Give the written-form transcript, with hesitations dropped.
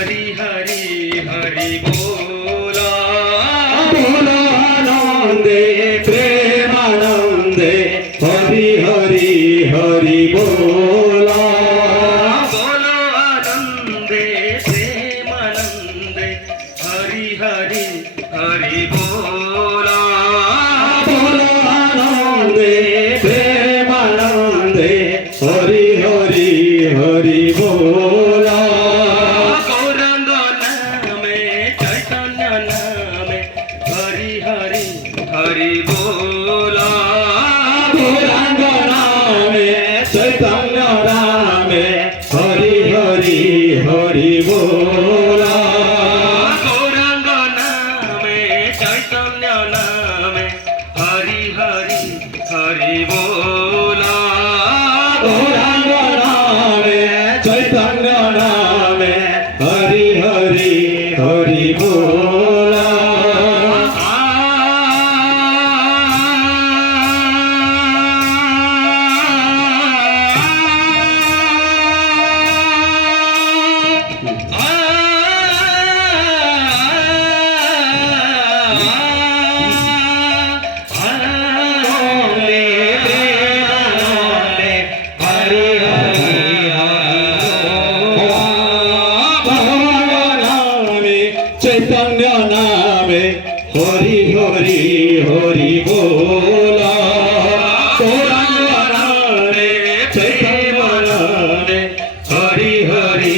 हरि हरि हरि बोला बोलो आनंदे प्रेमानंदे हरि हरि हरि बोला बोलो आनंदे प्रेमानंदे हरि हरि हरि बोला बोलो आनंदे प्रेमानंदे हरि हरि हरि बोला गौरांग नामे चैतन्य नामे हरि हरि हरि बोला गौरांग नामे चैतन्य नामे हरि हरि हरि बोला गौरांग नामे चैतन्य नामे हरि हरि हरि बोला गौरांग नामे चैतन्य नामे हरि हरि हरि बोला चैतन्य नामे हरि हरि हरि बोला गौरांग नामे चैतन्य नामे हरि हरि